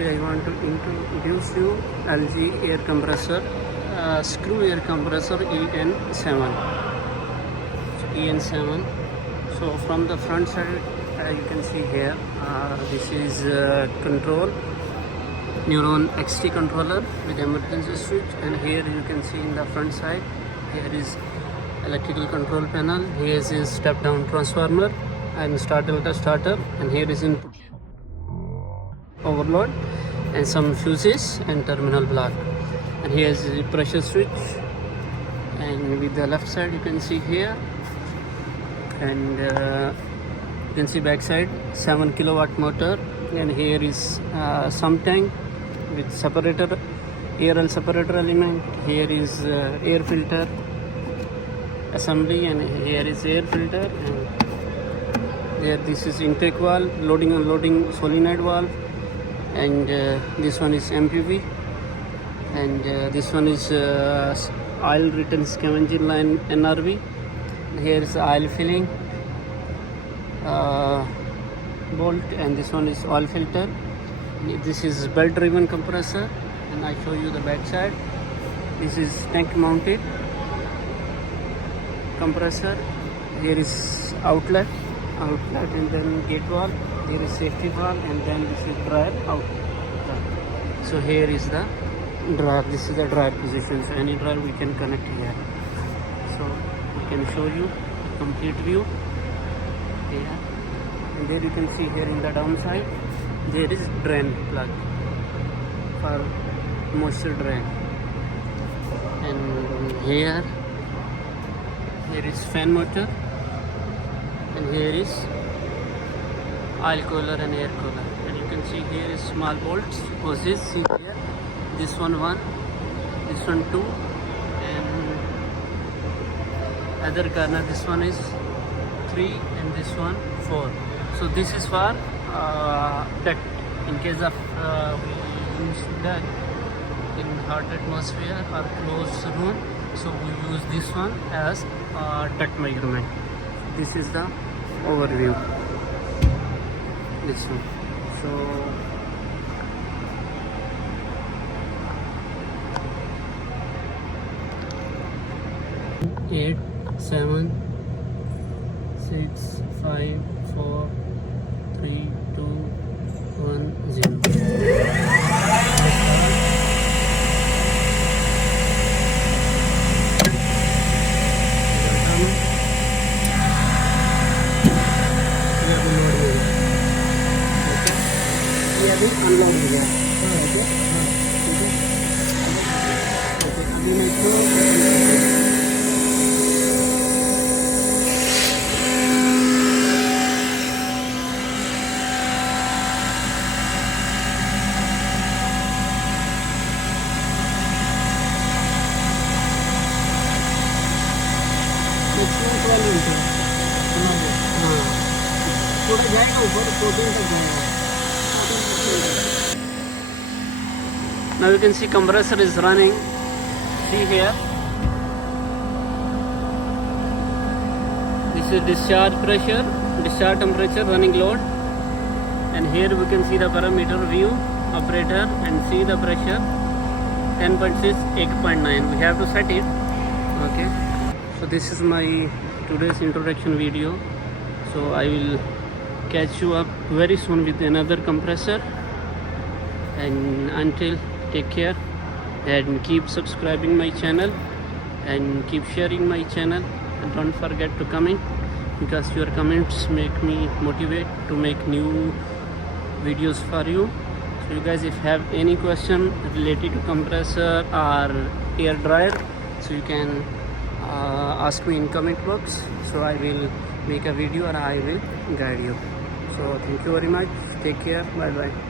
today I want to introduce you LG air compressor, screw air compressor EN7. So EN7. So from the front side, you can see here, this is control Neuron XT controller with emergency switch, and here you can see in the front side, here is electrical control panel, here is step down transformer and starter, and here is input overload and some fuses and terminal block, and here is the pressure switch. And with the left side you can see here, and you can see back side 7 kilowatt motor, and here is some tank with separator, air separator element. Here is air filter assembly, and here is air filter, and there this is intake valve, loading and unloading solenoid valve, and this one is MPV, and this one is oil return scavenger line NRV. Here is oil filling bolt, and this one is oil filter. This is belt driven compressor, and I show you the back side. This is tank mounted compressor. Here is outlet, and then gate valve. Here is safety valve, and then this is dryer out. So here is the dryer. This is the dryer position. So any dryer we can connect here. So we can show you the complete view here. And there you can see here in the downside, there is drain plug for moisture drain, and here is fan motor, and here is oil cooler and air cooler, and you can see here is small bolts, hoses. See here, this one, this one 2, and other corner this one is 3, and this one 4. So this is for duct. In case of we use duct in hot atmosphere or closed room, so we use this one as duct measurement. This is the overview. This one. So 8, 7, 6, 5, 4, 3, 2, 1, 0. ये अभी unlock हो गया। Okay, ठीक है। अभी मैं इसको थोड़ा जाएगा ऊपर, 14 तक जाएगा। Now you can see compressor is running. See here, this is discharge pressure, discharge temperature, running load, and here we can see the parameter view operator and see the pressure 10.6, 8.9. We have to set it. Okay, so this is my today's introduction video. So I will catch you up very soon with another compressor, and until, take care and keep subscribing my channel and keep sharing my channel, and don't forget to comment, because your comments make me motivate to make new videos for you. So you guys, if you have any question related to compressor or air dryer, so you can ask me in comment box. So I will make a video and I will guide you. So thank you very much. Take care. Bye bye.